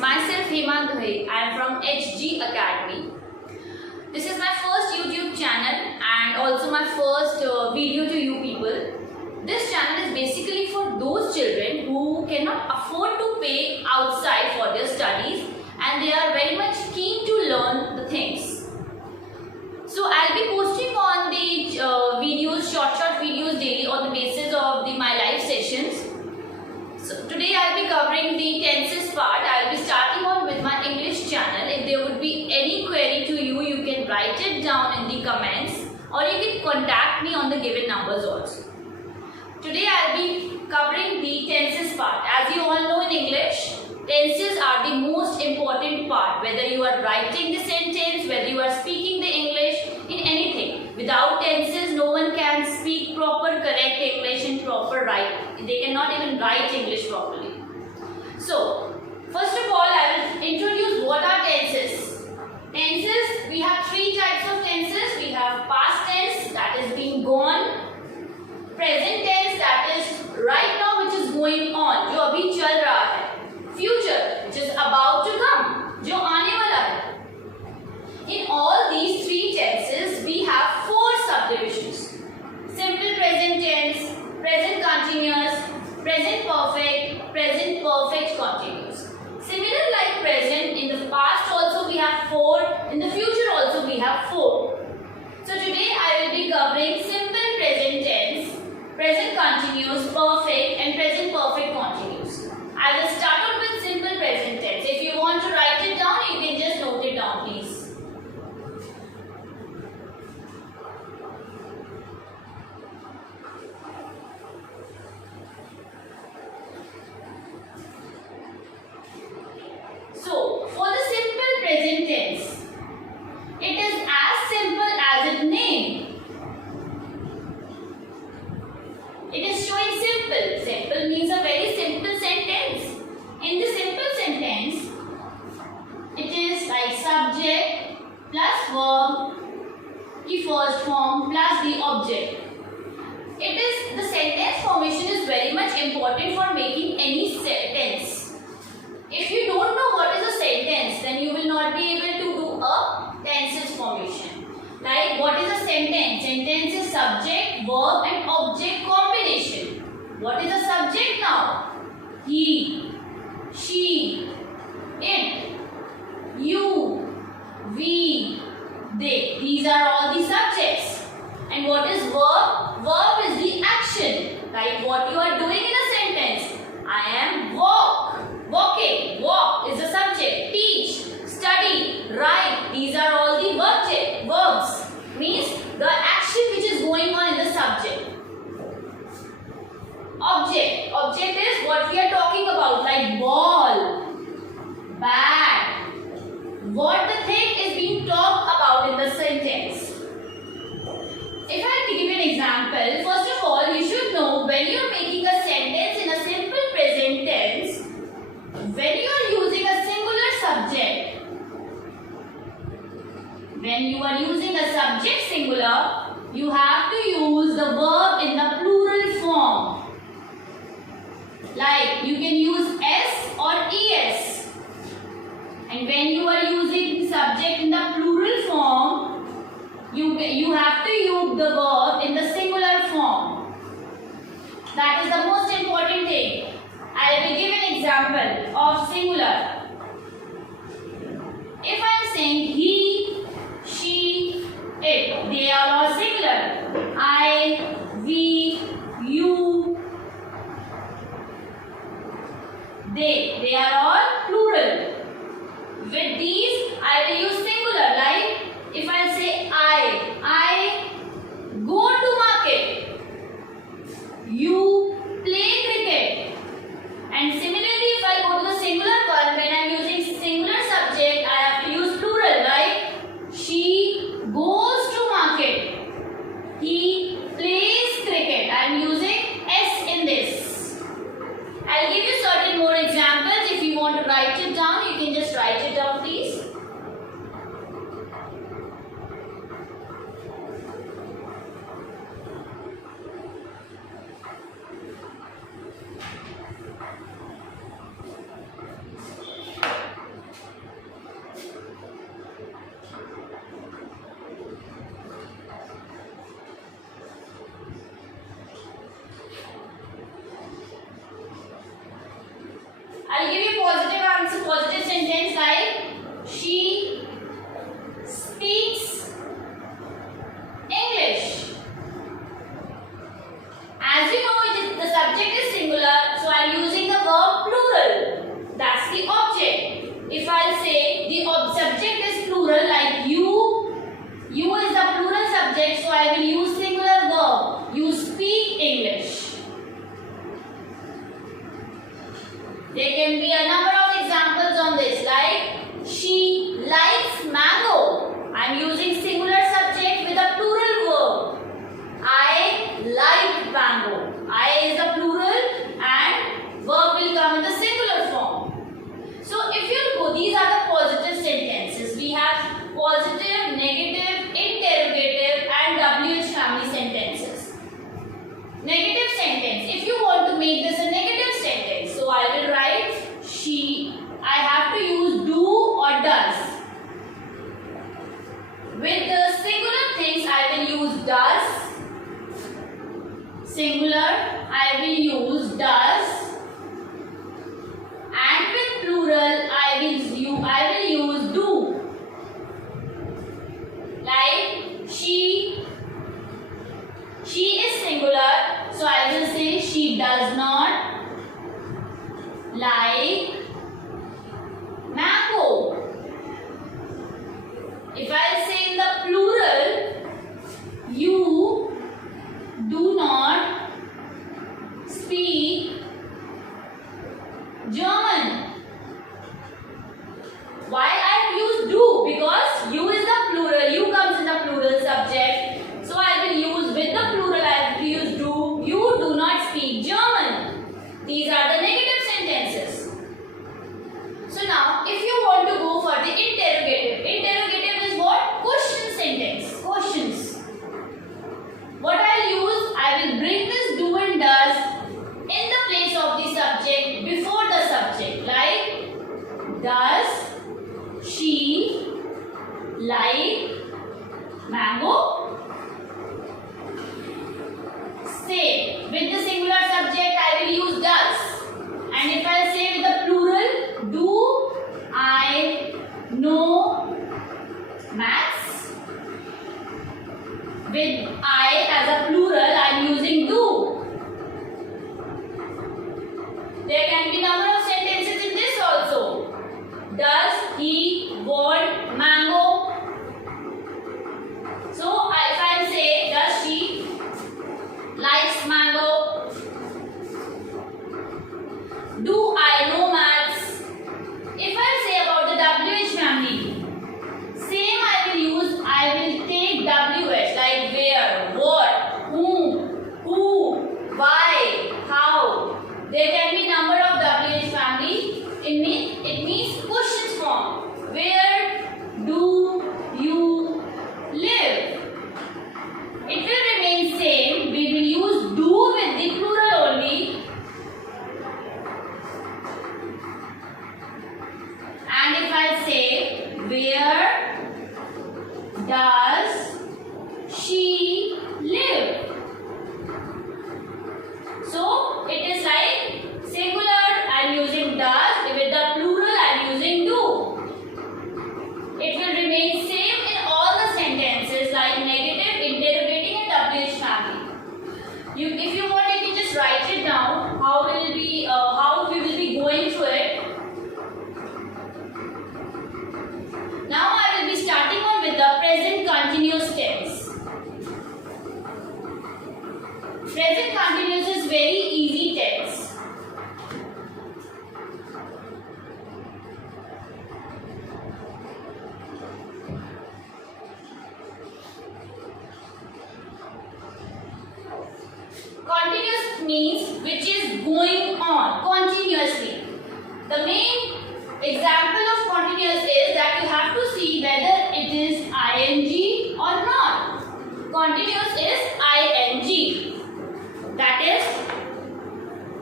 myself Hemant. I am from HG Academy. This is my first YouTube channel and also my first video to you people. This channel is basically for those children who cannot afford to pay outside for their studies and they are very much keen to learn the things. So I'll be posting on the videos, short videos daily on the basis of my live sessions. So today I'll be covering the tenses part. I'll be starting on with my English channel. If there would be any query to you, you can write it down in the comments or you can contact me on the given numbers also. Today I'll be covering the tenses part. As you all know in English, tenses are the most important part. Whether you are writing the sentence, whether you are speaking the English, in anything. Without tenses, no one can speak proper, correct English and proper write. They cannot even write English properly. So, first of all, I will introduce what are tenses. Tenses, we have three types of tenses. We have past tense, that is being gone. Present tense, that is right now which is going on, जो अभी चल रहा है. Future, which is about to come, जो आने वाला है. In all these three tenses, we have four subdivisions. Simple present tense, present continuous, present perfect continuous. Similar like present, in the past also we have four, in the future also we have four. So today I will be covering simple present tense, present continuous, perfect and present perfect continuous. I will start off with simple present tense. If you want to write it down, you can just note it down please. So, for the simple present tense, it is as simple as its name. It is showing simple. Simple means a very simple sentence. In the simple sentence, it is like subject plus verb, the first form plus the object. It is, the sentence formation is very much important for making any sentence. If you don't know what is a sentence, then you will not be able to do a tenses formation. Like what is a sentence? Sentence is subject, verb and object combination. What is a subject now? He, she, it, you, we, they. These are all the subjects. And what is verb? Verb is the action. Like what you are doing in a sentence. I am walking. Walk is the subject. Teach, study, write. These are all the verbs. Means the action which is going on in the subject. Object is what we are talking about, like ball, bat. What the thing is being talked about in the sentence. If I have to give you an example, first of all, you should know when you are making a sentence in a simple present tense, when you are using a singular subject, when you are using a subject singular, you have to use the verb in the plural form. Like you can use S or ES. And when you are using subject in the plural form, you have to use the verb in the singular form. That is the most important thing. I will give an example of singular. If I am saying he, she, it, they are all singular. I, we, you, they are all plural. With these, I will use singular. Like if I say I go to market. You play cricket. And similarly, if I go to the singular one, when I am using singular subject, I have to use plural. Like she goes to market. He plays cricket. I am using S in this. I'll give you certain more examples. As you know, the subject is singular, so I am using the verb plural. That's the object. If I say the subject is plural, like you is the plural subject, so I will use singular verb. You speak English. There can be a number of examples on this, like she likes mango. I am using singular subject with a plural verb. I like mango. I is the plural and verb will come in the singular form. So if you go, these are the positive sentences. We have positive, negative, interrogative and WH family sentences. Negative sentence. If you want to make this a negative sentence, so I will write I have to use do or does. With the singular things I will use does. Singular I will use does. And with plural I will use do. Like she is singular, so I will say she does not like mango. If I say in the plural, you do not speak German. Why I use do? Because you is the plural, you comes in the plural subject. So I will use with the plural, I will use do. You do not speak German. These are the negative sentences. So now, if you want to go for the interrogative, interrogative is what? Question sentence. Questions. What I use, I will bring this do and does in the place of the subject before the subject. Like, does she like mango? Say, with the singular subject, I will use does. And if I say with the plural, do I know maths? With I as a plural, I am using do. There can be number of sentences in this also. Does he want mango? So if I say, does she likes mango? Do I know maths? If I say about the WH family, same I will take WH like where, what, whom, who, why, how. There can be number of WH family. It means question form. Where do you live? It will remain same. We will use do with the plural only. And if I say, where does she live? So, it is like singular, I am using does, with the plural, I am using do. It will remain same in all the sentences like negative, interrogating and WH family. If you want, you can just write it down, how we will be going through it. Now I will be starting on with the present continuous tense. Present continuous is very easy tense. Continuous means which is going on continuously. The main example of continuous is that you have to see whether it is ing or not. Continuous is ing. That is,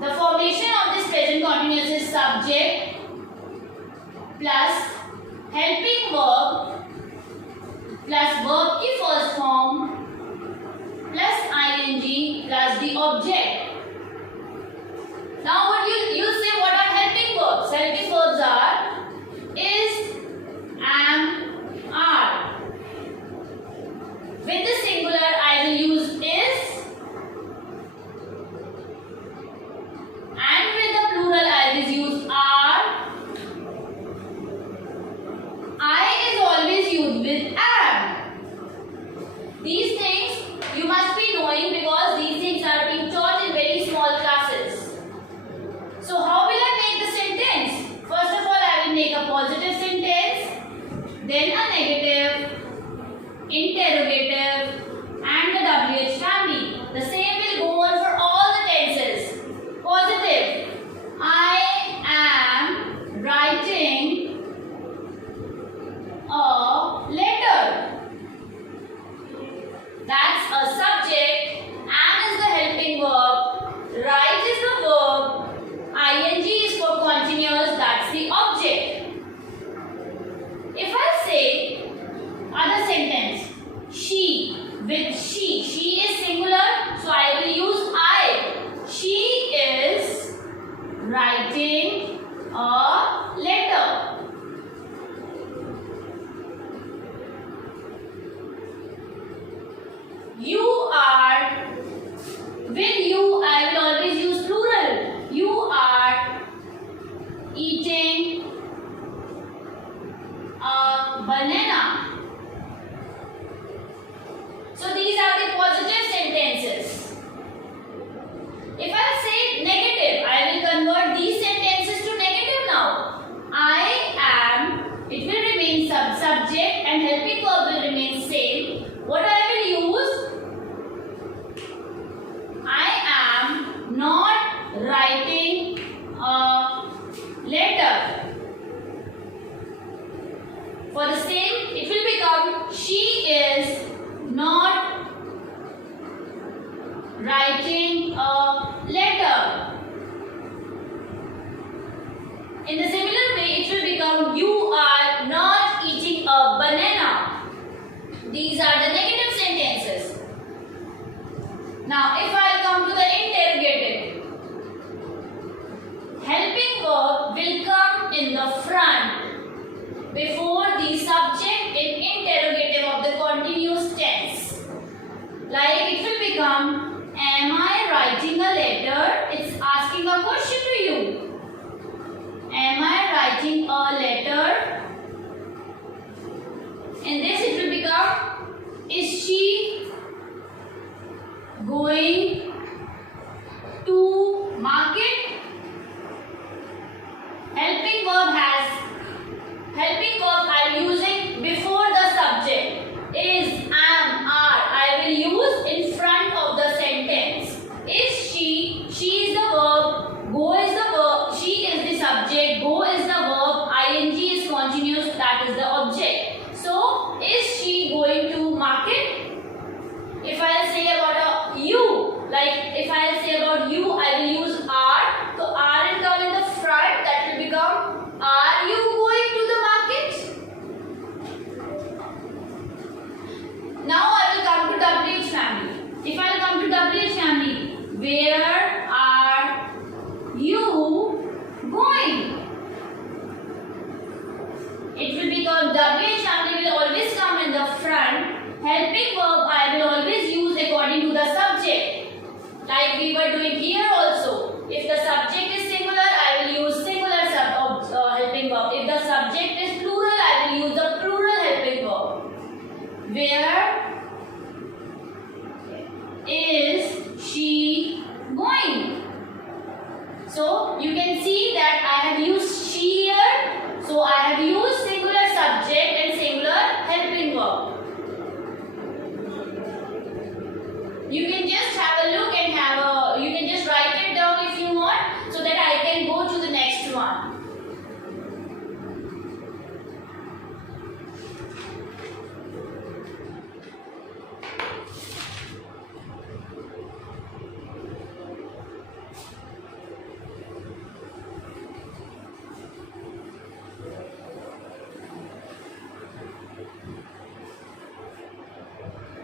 the formation of this present continuous is subject plus helping verb plus verb की first form plus ing plus the object. Now what you say, what are helping verbs? Helping verbs are is, am, are. With the singular I will use is. eating a letter. In the similar way, it will become you are not eating a banana. These are the negative sentences. Now, if I come to the interrogative, helping verb will come in the front before the subject in interrogative of the continuous tense. Like it will become, am I writing a letter? It's asking a question to you. Am I writing a letter? In this it will become, is she going to market? Helping verb I am using before the subject. Is, am, are I will use in front of the sentence. Is she is the verb, go is the verb, she is the subject, go is the verb, ing is continuous, that is the object. So, is she going to market? If I will say about you, like if I will say about you, I will use are. So, are will come in the front, that will become, are you going to the market? Now I will come to WH family. If I will come to WH family, where are you going? It will become WH family will always come in the front. Helping verb I will always use according to the subject. Like we were doing here also. If the subject is singular, I will use singular helping verb. If the subject is plural, I will use the plural helping verb. Where is she going? So you can see that I have used she here. So I have used singular subject and singular helping verb. You can just have a look and you can just write it down if you want, so that I can go to the next one.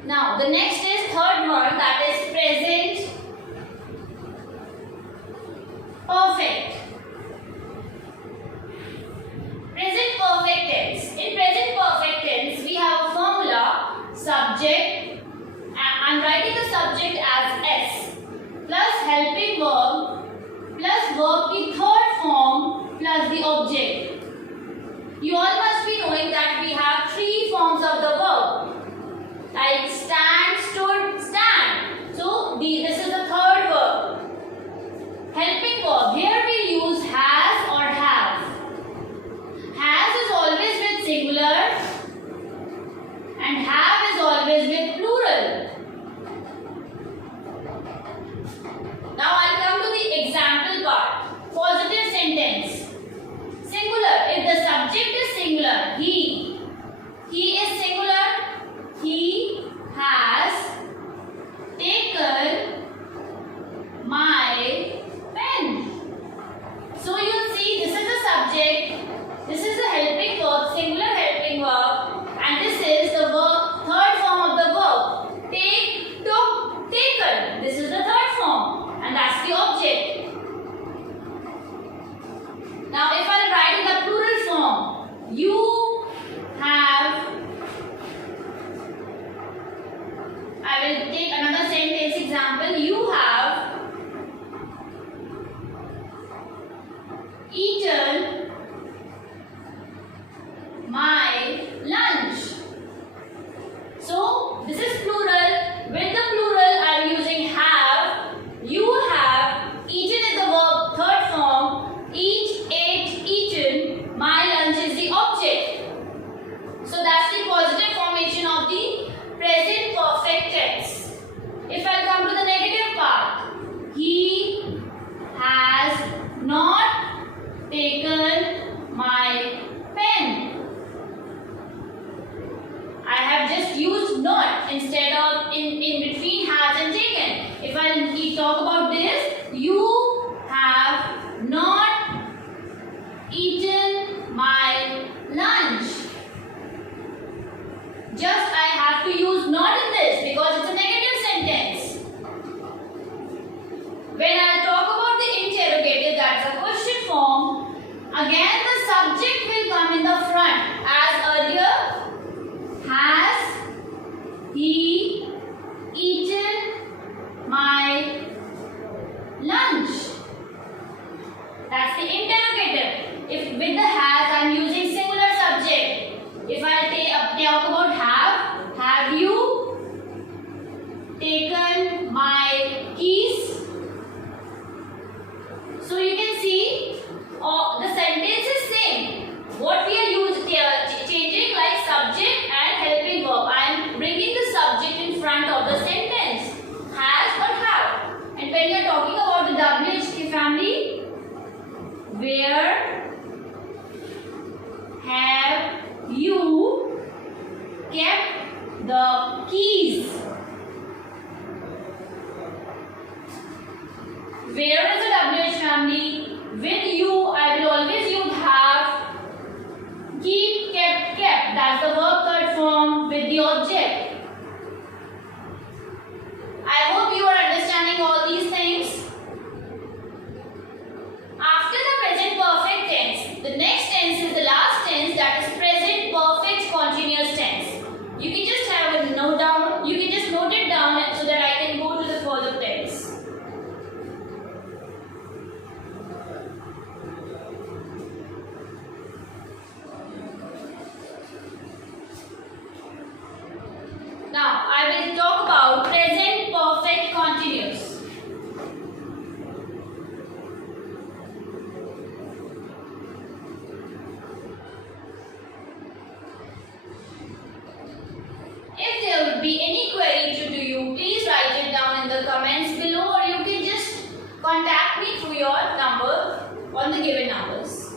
Now the next is third one, that is present perfect. Present perfect tense. In present perfect tense, we have a formula subject. I'm writing the subject as S plus helping verb plus verb की third form plus the object. You all must be knowing that we have three forms of the verb. Like stand, stood, stand. So Again the subject will come in the front as earlier. Has he eaten my lunch? That's the interrogative. If with the has I am using singular subject. If I talk about have you taken my keys? So you can see the sentence is same. What we are changing like subject and helping verb. I am bringing the subject in front of the sentence. Has or have. And when you are talking about the WHK family, where have you kept the keys? Where is the WH family? With you, I will always use have. Keep, kept. That's the verb third form with the object. I hope you are understanding all these things. After the present perfect tense, the next tense is the last tense, that is present perfect continuous tense. You can just have a note down. You can just note it down so that I can go to the further tense. Now, I will talk about present perfect continuous. If there would be any query to you, please write it down in the comments below, or you can just contact me through your number on the given numbers.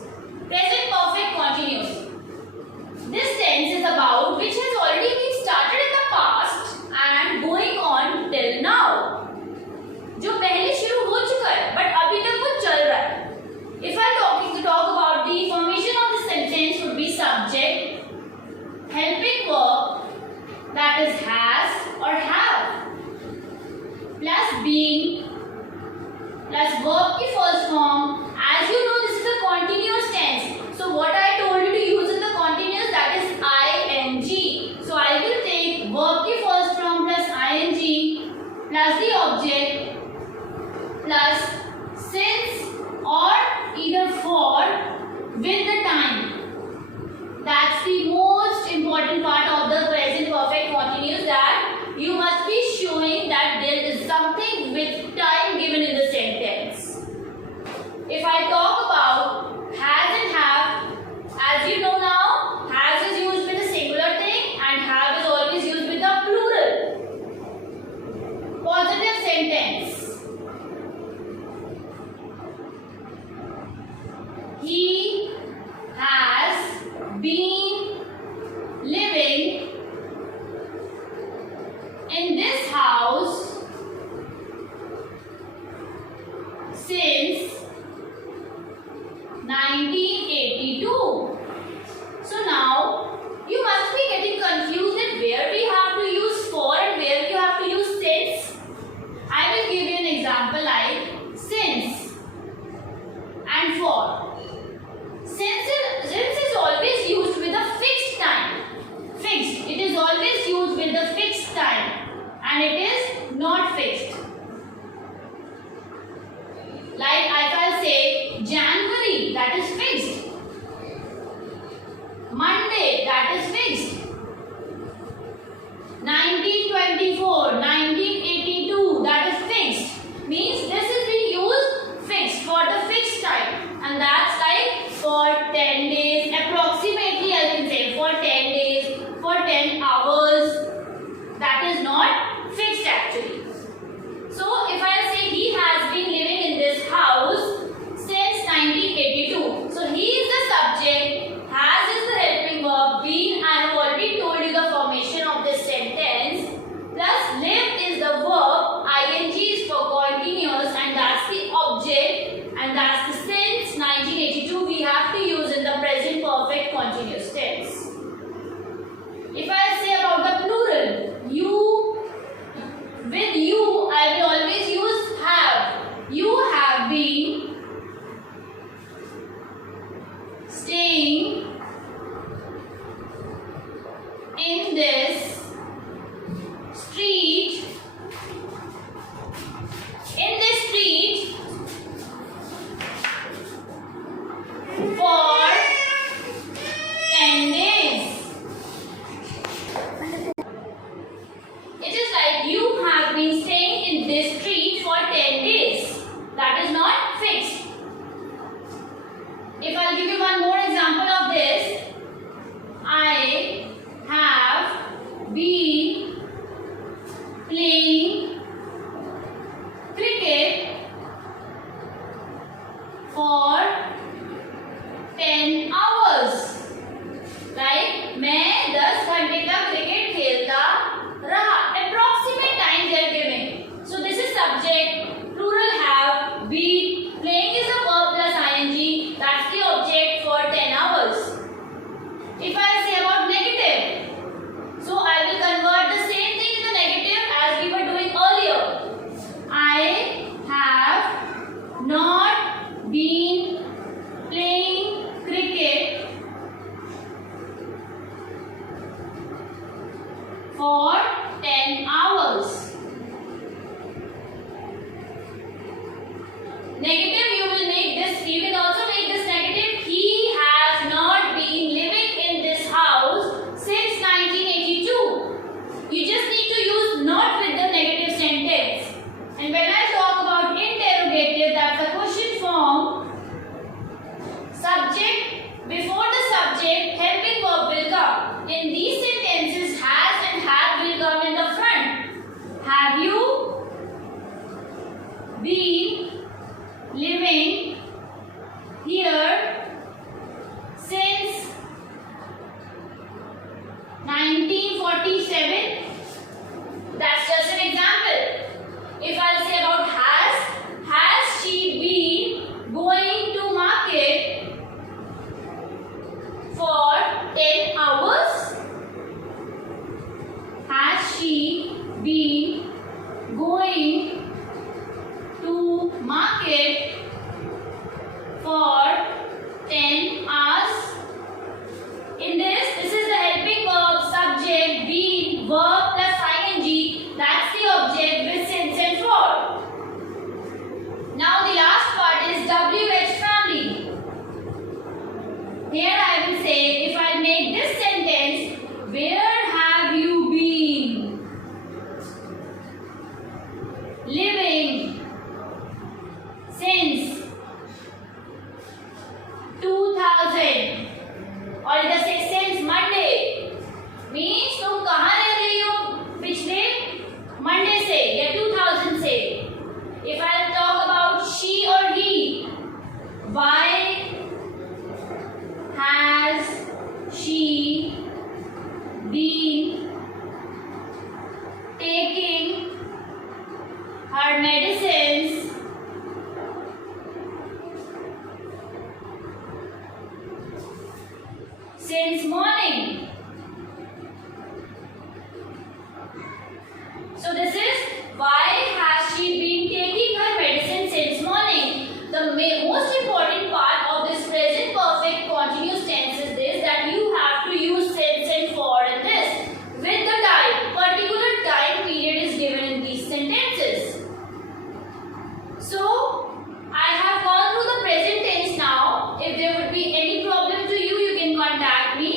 Present perfect continuous. This tense is about which has already been started in the past and going on till now. जो पहले शुरू हो चुका है but अभी तक वो चल रहा है. If I talk about the formation of the sentence would be subject, helping verb that is has or have, plus being, plus verb की first form. As you know, this is a continuous tense. So what I told you to use in the continuous, that is ing. So I will take verb की first form plus ing plus the object plus since or either for with the time. That's the most important part of the present perfect continuous, that you must be showing that there is something with time given in the sentence. If I talk about has and have, as you know now, has is used with a singular thing and have is always used with a plural. Positive sentence. He has been living in this house since 1982. So now you must be getting confused that where we have to use for and where you have to use since. I will give you an example like since and for. Since is always used with a fixed time. Fixed. It is always used with the fixed time and it is not fixed. Like if I say January, that is fixed. Monday, that is fixed. 1924, 1982, that is fixed. Means this is being used fixed for the fixed time, and that's like for 10 days approximately. I can say for 10 days, for 10 hours. That is not fixed actually. So if I say he has been living in this house since 1982, so negative, you will make this, you can also make this negative. He has not been living in this house since 1982. You just need to use not with the negative sentence. And when I talk about interrogative, that's a question form. Subject, before the subject, helping verb will come. In these sentences, has and have will come in the front. Have you been living here since 1947? That's just an example. If I'll say about has she been going to market for 10 hours? Has she been going to market for 10 hours? In this is the helping verb, subject, be, verb plus ing. That's the object with since and for. Now the last part is WH family. Here I will say, if I make this sentence, where have you been living since 2000? और इधर से since Monday means तुम कहाँ रह रही हो पिछले Monday से या 2000 से. If I talk about she or he, why has she been taking her medicines since morning? So this is why has she been taking her medicine since morning. The most important part of this present perfect continuous tense is this, that you have to use since and for in this with the time. Particular time period is given in these sentences. So I have gone through the present tense now. If there would be any problem to you, you can contact me.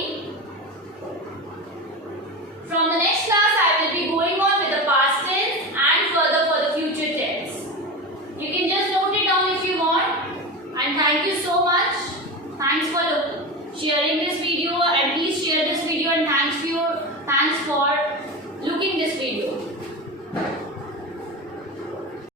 From the next class, I will be going on with the past tense and further for the future tense. You can just note it down if you want. And thank you so much. Thanks for sharing this video and